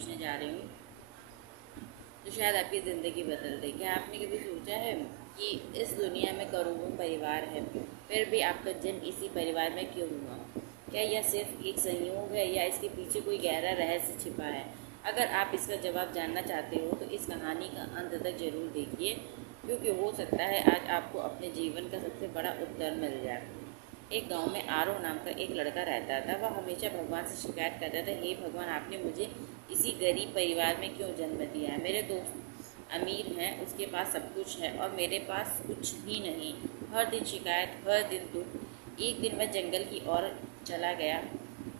पूछने जा रही हूँ जो शायद आपकी ज़िंदगी बदल दे। क्या आपने कभी सोचा है कि इस दुनिया में करोड़ों परिवार हैं, फिर भी आपका जन्म इसी परिवार में क्यों हुआ? क्या यह सिर्फ एक संयोग है या इसके पीछे कोई गहरा रहस्य छिपा है? अगर आप इसका जवाब जानना चाहते हो तो इस कहानी का अंत तक जरूर देखिए, क्योंकि हो सकता है आज आपको अपने जीवन का सबसे बड़ा उत्तर मिल जाए। एक गांव में आरो नाम का एक लड़का रहता था। वह हमेशा भगवान से शिकायत करता था, हे भगवान, आपने मुझे इसी गरीब परिवार में क्यों जन्म दिया है? मेरे दोस्त अमीर हैं, उसके पास सब कुछ है और मेरे पास कुछ भी नहीं। हर दिन शिकायत, हर दिन दुख। एक दिन वह जंगल की ओर चला गया।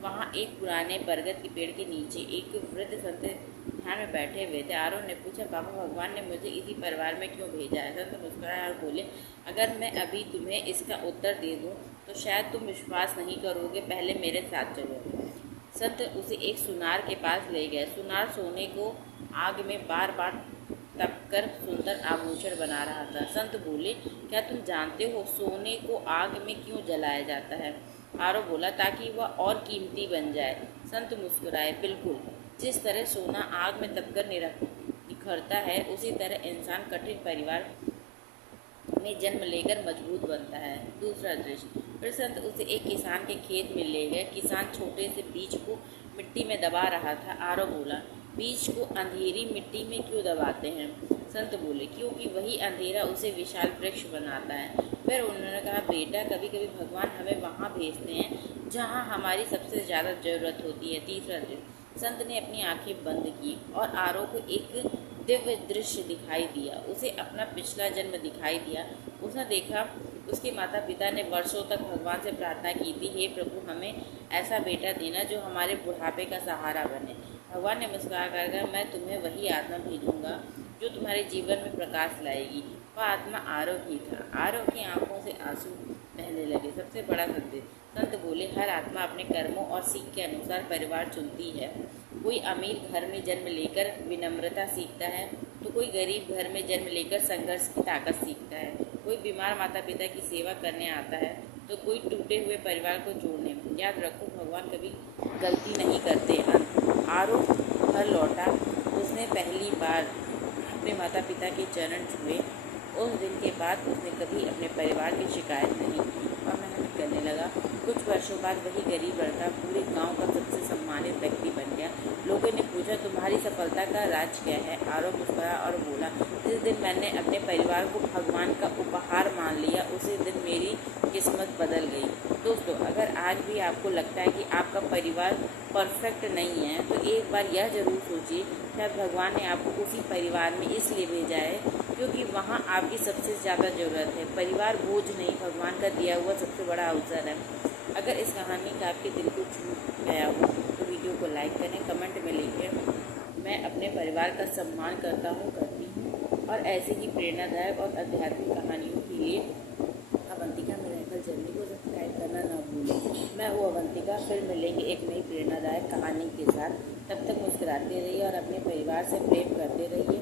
वहाँ एक पुराने बरगद के पेड़ के नीचे एक वृद्ध संत ध्यान में बैठे हुए थे। आरो ने पूछा, बाबा, भगवान ने मुझे इसी परिवार में क्यों भेजा है? संत मुस्कुराए और बोले, अगर मैं अभी तुम्हें इसका उत्तर दे दूँ तो शायद तुम विश्वास नहीं करोगे। पहले मेरे साथ चलो। संत उसे एक सुनार के पास ले गए। सुनार सोने को आग में बार बार तपकर सुंदर आभूषण बना रहा था। संत बोले, क्या तुम जानते हो सोने को आग में क्यों जलाया जाता है? आरो बोला, ताकि वह और कीमती बन जाए। संत मुस्कुराए, बिल्कुल, जिस तरह सोना आग में तपकर निखरता है, उसी तरह इंसान कठिन परिवार में जन्म लेकर मजबूत बनता है। दूसरा दृश्य। फिर संत उसे एक किसान के खेत में ले गए। किसान छोटे से बीज को मिट्टी में दबा रहा था। आरो बोला, बीज को अंधेरी मिट्टी में क्यों दबाते हैं? संत बोले, क्योंकि वही अंधेरा उसे विशाल वृक्ष बनाता है। फिर उन्होंने कहा, बेटा, कभी कभी भगवान हमें वहाँ भेजते हैं जहाँ हमारी सबसे ज़्यादा ज़रूरत होती है। तीसरा दृश्य। संत ने अपनी आंखें बंद की और आरो को एक दिव्य दृश्य दिखाई दिया। उसे अपना पिछला जन्म दिखाई दिया। उसने देखा उसके माता पिता ने वर्षों तक भगवान से प्रार्थना की थी, हे प्रभु, हमें ऐसा बेटा देना जो हमारे बुढ़ापे का सहारा बने। भगवान ने मुस्कुरा कर कहा, मैं तुम्हें वही आत्मा भेजूंगा जो तुम्हारे जीवन में प्रकाश लाएगी। वह आत्मा आरो ही था। आरो की आंखों से आंसू बहने लगे। सबसे बड़ा सत्य। संत बोले, हर आत्मा अपने कर्मों और सीख के अनुसार परिवार चुनती है। कोई अमीर घर में जन्म लेकर विनम्रता सीखता है तो कोई गरीब घर में जन्म लेकर संघर्ष की ताकत सीखता है। कोई बीमार माता पिता की सेवा करने आता है तो कोई टूटे हुए परिवार को जोड़ने। याद रखो, भगवान कभी गलती नहीं करते। आरो घर लौटा। उसने पहली बार अपने माता पिता के चरण छुए। उस दिन के बाद उसने कभी अपने परिवार की शिकायत नहीं की और मेहनत करने लगा। कुछ वर्षों बाद वही गरीब लड़का पूरे गांव का सबसे सम्मानित व्यक्ति बन गया। लोगों ने पूछा, तुम्हारी सफलता का राज क्या है? आरो मुस्कुराया और बोला, जिस दिन मैंने अपने परिवार को भगवान का उपहार मान लिया, उसी दिन मेरी किस्मत बदल गई। दोस्तों, अगर आज भी आपको लगता है कि आपका परिवार परफेक्ट नहीं है तो एक बार यह ज़रूर सोचिए, शायद भगवान ने आपको उसी परिवार में इसलिए भेजा है क्योंकि वहाँ आपकी सबसे ज़्यादा ज़रूरत है। परिवार बोझ नहीं, भगवान का दिया हुआ सबसे बड़ा अवसर है। अगर इस कहानी का आपके दिल को छू गया हो तो वीडियो को लाइक करें, कमेंट में लिखें, मैं अपने परिवार का सम्मान करता हूँ, करती हूँ। और ऐसे ही प्रेरणादायक और आध्यात्मिक कहानियों के लिए अवंतिका मिरेकल जर्नी को सब्सक्राइब करना ना भूलें। मैं हूँ अवंतिका, फिर मिलेंगे एक नई प्रेरणादायक कहानी के साथ। तब तक मुस्कुराते रहिए और अपने परिवार से प्रेम करते रहिए।